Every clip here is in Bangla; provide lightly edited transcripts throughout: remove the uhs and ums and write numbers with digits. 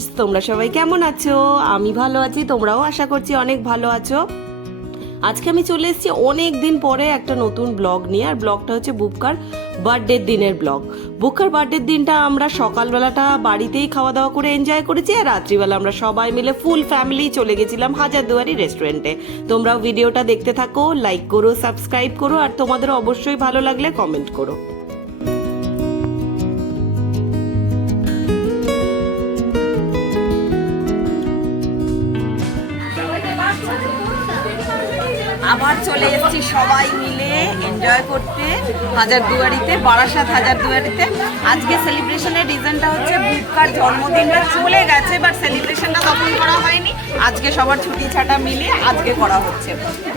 ফ্রেন্ডস, তোমরা সবাই কেমন আছো? আমি ভালো আছি, তোমরাও আশা করছি অনেক ভালো আছো। আজকে আমি চলে এসেছি অনেক দিন পরে একটা নতুন ব্লগ নিয়ে। আর ব্লগটা হচ্ছে বুবকার বার্থডের দিনের ব্লগ। বুবকার বার্থডের দিনটা আমরা সকালবেলাটা বাড়িতেই খাওয়া দাওয়া করে এনজয় করেছি, আর রাত্রিবেলা আমরা সবাই মিলে ফুল ফ্যামিলি চলে গেছিলাম হাজারদুয়ারি রেস্টুরেন্টে। তোমরাও ভিডিওটা দেখতে থাকো, লাইক করো, সাবস্ক্রাইব করো, আর তোমাদের অবশ্যই ভালো লাগলে কমেন্ট করো। আবার চলে এসেছি সবাই মিলে এনজয় করতে হাজারদুয়ারিতে, বারাসাত হাজারদুয়ারিতে। আজকে সেলিব্রেশনের রিজনটা হচ্ছে বুবকার জন্মদিনটা চলে গেছে, বাট সেলিব্রেশনটা তখন করা হয়নি। আজকে সবার ছুটি ছাটা মিলিয়ে আজকে করা হচ্ছে।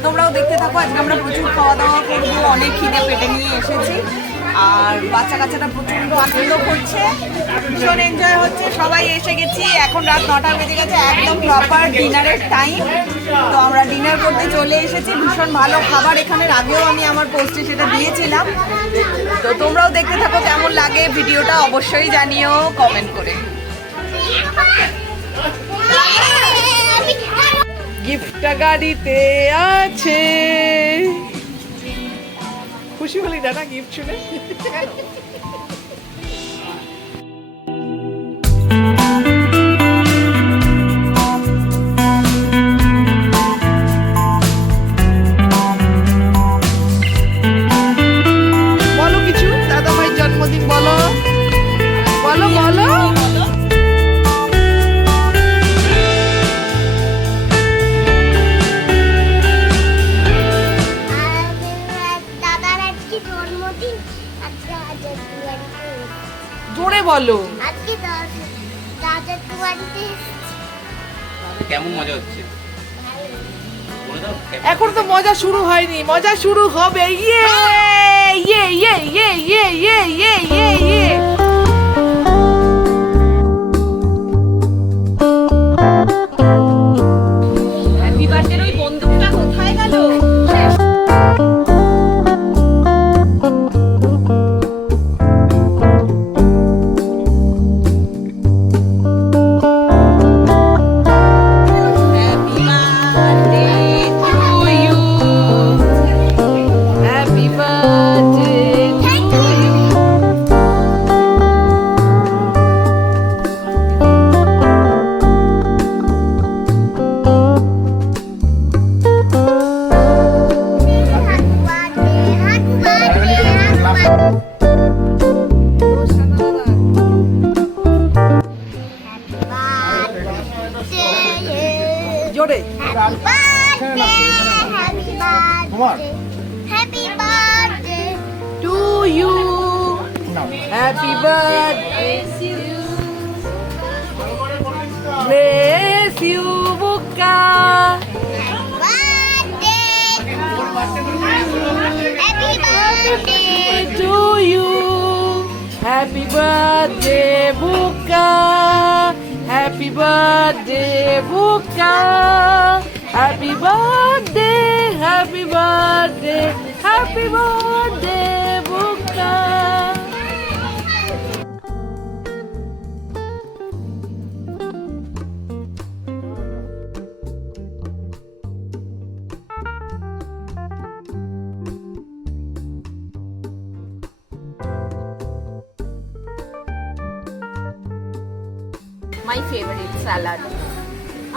তোমরাও দেখতে থাকো। আজকে আমরা প্রচুর খাওয়া দাওয়া করবো, অনেক খিদে পেটে নিয়ে এসেছি। আর বাচ্চা কাচ্চাটা প্রচন্ড আনন্দ করছে, ভীষণ এনজয় হচ্ছে। সবাই এসে গেছি, এখন রাত 9টা বেজে গেছে, একদম প্রপার ডিনারের টাইম। তো আমরা ডিনার করতে চলে এসেছি। ভীষণ ভালো খাবার এখানের, আগেও আমি আমার পোস্টে সেটা দিয়েছিলাম। তো তোমরাও দেখতে থাকো, কেমন লাগে ভিডিওটা অবশ্যই জানিও কমেন্ট করে। গিফটটা গাড়িতে আছে। খুশি হলি না গিফট শুনে? বলো কিছু, দাদা ভাই জন্মদিন বলো, বলো বলো। জোরে বলো। কেমন মজা হচ্ছে? এখন তো মজা শুরু হয়নি, মজা শুরু হবে। ইয়ে ইয়ে ইয়ে ইয়ে ইয়ে ইয়ে ইয়ে ইয়ে ইয়ে। হ্যাপি বার্থডের ওই বন্দুকটা কোথায় গেল? জোরে। Happy birthday To you. Happy birthday to you. Bless you, Buka. Happy birthday To you. Happy birthday, Buka. Happy birthday, Buka. Happy birthday, happy birthday, happy birthday, Buka. My favourite salad.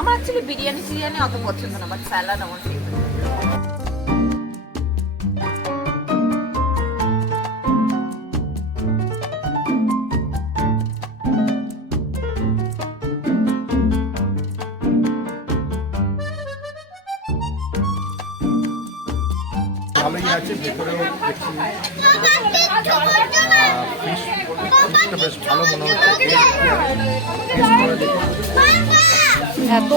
আমার অ্যাকচুয়ালি বিরিয়ানি অত পছন্দ না, বাট স্যালাড আমার ফেভারিট। ভালোই আছে, ভেতরেও ফিশটা বেশ ভালো মনে হচ্ছে। এত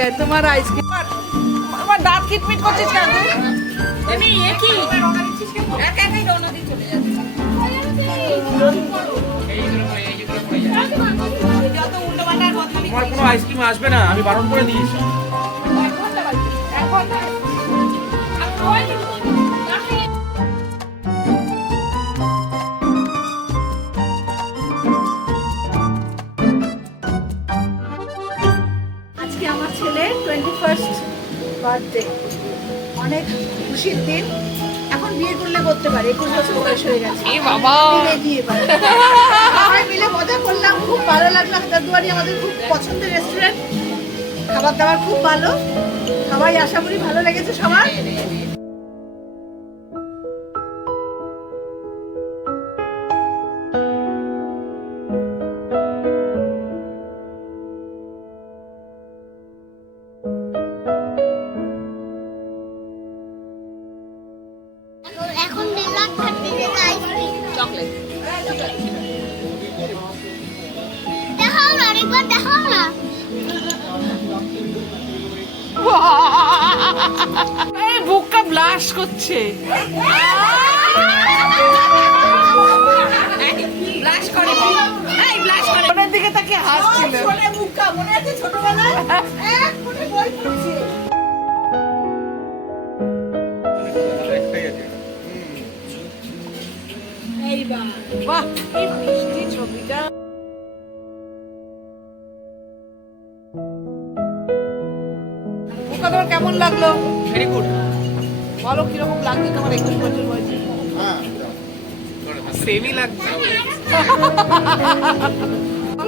ওকে তোমার আইসক্রিম আমার দাঁত কিটমিট করছিস কেন তুই? আমি একই একা একাই রওনা দিয়ে চলে যাচ্ছি যত উল্টো পাল্টা বদনামি তোমার কোনো আইসক্রিম আসবে না, আমি বারণ করে দিয়েছি। আজকে আমার ছেলে 21st বার্থডে, অনেক খুশির দিন। এখন বিয়ে করলে করতে পারে, 21 বছর বয়স হয়ে গেছে। সবাই মিলে মজা করলাম, খুব ভালো লাগলো। হাজারদুয়ারি আমাদের খুব পছন্দের রেস্টুরেন্ট, খাবার দাবার খুব ভালো, সবাই আশা করি ভালো লেগেছে সবার। এখন মেলার থাকতেছে আইসক্রিম চকলেট দেখাও না, আরেকবার দেখাও না। এই বুকটা ব্লাশ করছে। ব্লাশ করে এই ব্লাশ করে ওনার দিকে তাকে হাসছিল। মনে আছে ছোটবেলায় একটাই আছে। বাহ কি মিষ্টি ছবিটা। বুকা তোমার কেমন লাগলো? Very good. বলো কিরকম লাগছে তোমার 21 বছর বয়সে? হ্যাঁ সেমই লাগছে।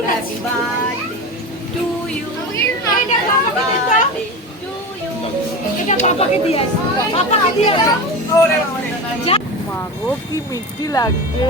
হ্যাপি বার্থডে টু ইউ এটা পাপাকে দিয়ে আসি, পাপাকে দিয়ে আসি। মা গো কি মিষ্টি লাগছে।